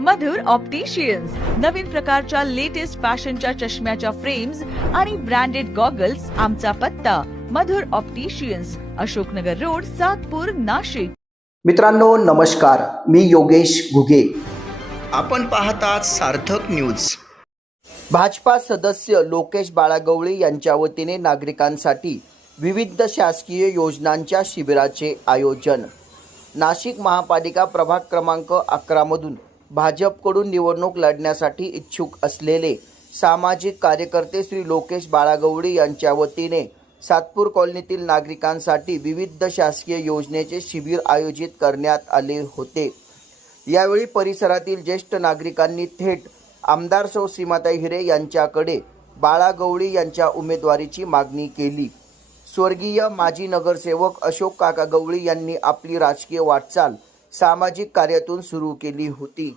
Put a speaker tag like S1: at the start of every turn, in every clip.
S1: मधुर opticians नवीन प्रकारच्या latest फॅशनच्या चष्म्याच्या फ्रेम्स आणि ब्रँडेड गॉगल्स आमचा पत्ता. Madhur opticians Ashoknagar road Satpur Nashik.
S2: मित्रांनो नमस्कार. मी योगेश घुगे.
S3: आपण पाहतात सार्थक न्यूज
S2: भाजपा सदस्य लोकेश बाळागवळी यांच्या वतीने नागरिकांसाठी विविध शासकीय योजनांच्या शिबिराचे आयोजन. नाशिक महापालिका प्रभाग क्रमांक अकरामधून भाजपकडून निवडणूक लढण्यासाठी इच्छुक असलेले सामाजिक कार्यकर्ते श्री लोकेश बाळागवडी यांच्या वतीने सातपूर कॉलनीतील नागरिकांसाठी विविध शासकीय योजनेचे शिबिर आयोजित करण्यात आले होते. यावेळी परिसरातील ज्येष्ठ नागरिकांनी थेट आमदार सौ सीमाताई हिरे यांच्याकडे बाळागवळी यांच्या उमेदवारीची मागणी केली. स्वर्गीय माजी नगरसेवक अशोक काका गवळी यांनी आपली राजकीय वाटचाल सामाजिक कार्यातून सुरू केली होती.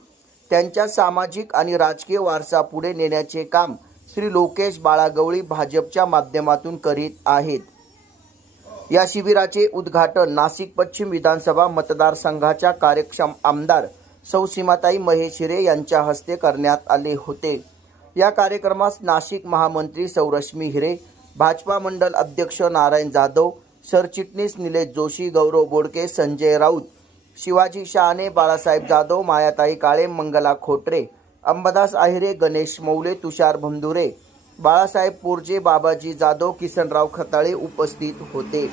S2: त्यांच्या सामाजिक आणि राजकीय वारसा पुढे नेण्याचे काम श्री लोकेश बाळागवळी भाजपच्या माध्यमातून करीत आहेत. या शिबिराचे उद्घाटन नाशिक पश्चिम विधानसभा मतदारसंघाच्या कार्यक्षम आमदार सौ सीमाताई यांच्या हस्ते करण्यात आले होते. या कार्यक्रमास नाशिक महामंत्री सौरश्मी हिरे भाजपा मंडल अध्यक्ष नारायण जाधव सरचिटणीस निलेश जोशी गौरव बोडके संजय राऊत शिवाजी शहाणे बाळासाहेब जाधव मायाताई काळे मंगला खोटरे अंबादास आहिरे गणेश मौले तुषार भंदुरे बाळासाहेब पोरजे बाबाजी जाधव किसनराव खताळे उपस्थित होते.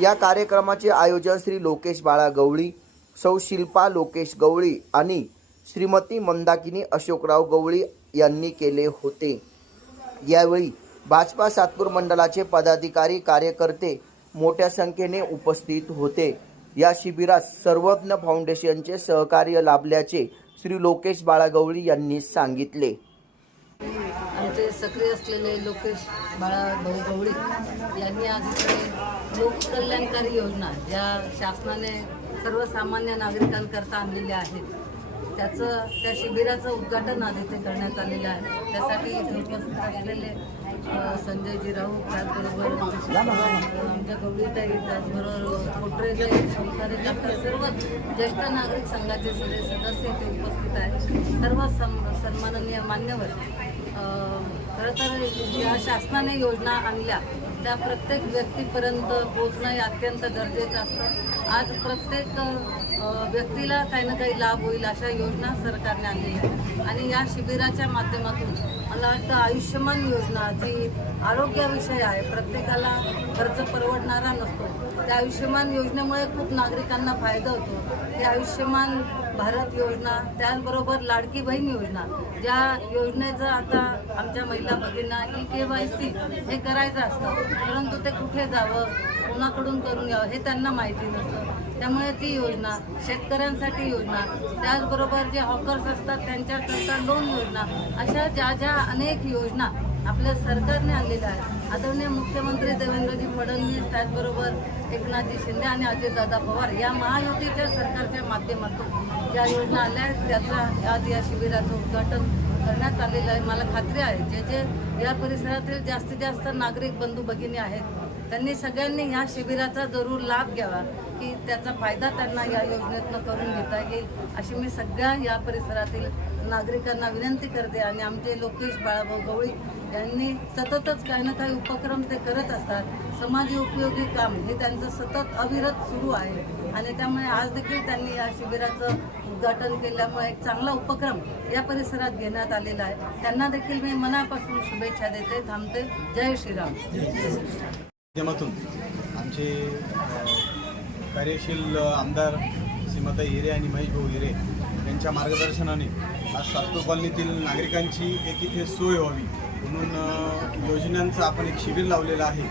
S2: या कार्यक्रमाचे आयोजन श्री लोकेश बाळा गवळी सौ शिल्पा लोकेश गवळी आणि श्रीमती मंदाकिनी अशोकराव गवळी यांनी केले होते. यावेळी भाजपा सातपूर मंडळाचे पदाधिकारी कार्यकर्ते मोठ्या संख्येने उपस्थित होते. या शिबिरात सर्वज्ञ फाउंडेशनचे सहकार्य लाभल्याचे श्री लोकेश बाळागवळी यांनी सांगितले.
S4: आमचे सक्रिय असलेले लोकेश बाळाभाऊ गवळी यांनी आज लोककल्याणकारी योजना ज्या शासनाने सर्वसामान्य नागरिकांकरता आणलेल्या आहेत त्याचं त्या शिबिराचं उद्घाटन आज इथे करण्यात आलेलं आहे. त्यासाठी इथे उपस्थित असलेले संजय संजयजी राऊत त्याचबरोबर आमच्या गवळीताई त्याचबरोबर खोटरेताई संसारे डॉक्टर सर्व ज्येष्ठ नागरिक संघाचे सगळे सदस्य इथे उपस्थित आहेत. सर्व सम सन्माननीय मान्यवर खरं तर ज्या शासनाने योजना आणल्या. त्या प्रत्येक व्यक्तीपर्यंत पोहोचणं हे अत्यंत गरजेचं असतं. आज प्रत्येक व्यक्तीला काही ना काही लाभ होईल अशा योजना सरकारने आणलेल्या आणि या शिबिराच्या माध्यमातून मला वाटतं आयुष्यमान योजना जी आरोग्याविषयी आहे प्रत्येकाला खर्च परवडणारा नसतो. त्या आयुष्यमान योजनेमुळे खूप नागरिकांना फायदा होतो. ती आयुष्यमान भारत योजना त्याचबरोबर लाडकी बहीण योजना ज्या योजनेचं आता आमच्या महिला भगिनींना ई के वाय सी हे करायचं असतं परंतु ते कुठे जावं कोणाकडून करून यावं हे त्यांना माहिती नसतं. त्यामुळे ती योजना शेतकऱ्यांसाठी योजना त्याचबरोबर जे हॉकर्स असतात त्यांच्याकरता लोन योजना अशा ज्या ज्या अनेक योजना आपल्या सरकारने आणलेल्या आहेत. आदरणीय मुख्यमंत्री देवेंद्रजी फडणवीस त्याचबरोबर एकनाथजी शिंदे आणि अजितदादा पवार या महायुतीच्या सरकारच्या माध्यमातून ज्या योजना आल्या आहेत त्याचा आज या शिबिराचं उद्घाटन करण्यात आलेलं आहे. मला खात्री आहे जे जे या परिसरातील जास्तीत जास्त नागरिक बंधू भगिनी आहेत त्यांनी सगळ्यांनी ह्या शिबिराचा जरूर लाभ घ्यावा. की त्याचा फायदा त्यांना या योजनेतनं करून घेता येईल अशी मी सगळ्या या परिसरातील नागरिकांना विनंती करते. आणि आमचे लोकेश बाळाभाऊ गवळी यांनी सततच काही ना काही उपक्रम ते करत असतात. समाज उपयोगी काम हे त्यांचं सतत अविरत सुरू आहे. आणि त्यामुळे आज देखील त्यांनी या शिबिराचं उद्घाटन केल्यामुळे एक चांगला उपक्रम या परिसरात घेण्यात आलेला आहे. त्यांना देखील मी मनापासून शुभेच्छा देते. थांबते. जय श्रीराम.
S5: माध्यमातून आमचे कार्यशील आमदार श्रीमता हिरे आणि महेश भाऊ हिरे यांच्या मार्गदर्शनाने आज सातू कॉलनीतील नागरिकांची एक इथे सोय व्हावी म्हणून योजनांचं आपण एक शिबिर लावलेलं आहे.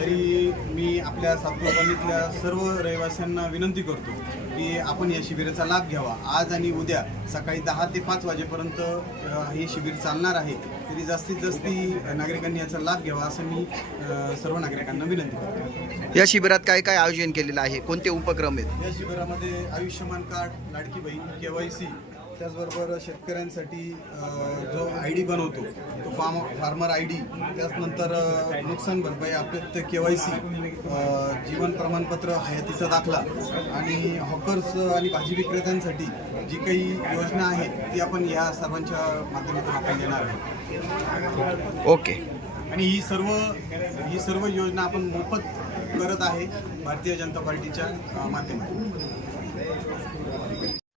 S5: तरी मी आपल्या सातपूर कॉलनीतल्या सर्व रहिवाशांना विनंती करतो की आपण या शिबिराचा लाभ घ्यावा. आज आणि उद्या सकाळी दहा ते पाच वाजेपर्यंत हे शिबिर चालणार आहे. तरी जास्तीत जास्ती नागरिकांनी याचा लाभ घ्यावा असं मी सर्व नागरिकांना विनंती करतो.
S3: या शिबिरात काय काय आयोजन केलेलं आहे? कोणते उपक्रम आहेत?
S5: या शिबिरामध्ये आयुष्यमान कार्ड लाडकी बहीण के वाय सी त्याचबरोबर शेतकऱ्यांसाठी जो आय डी बनवतो तो फार्म फार्मर आय डी त्याचनंतर नुकसान भरपाई आपले के वाय सी जीवन प्रमाणपत्र हयातीचा दाखला. आणि हॉकर्स आणि भाजी विक्रेत्यांसाठी जी काही योजना आहे ती आपण या सर्वांच्या माध्यमातून आपण देणार आहे
S3: ओके.
S5: आणि ही सर्व ही सर्व योजना आपण मोफत करत आहे भारतीय जनता पार्टीच्या माध्यमातून.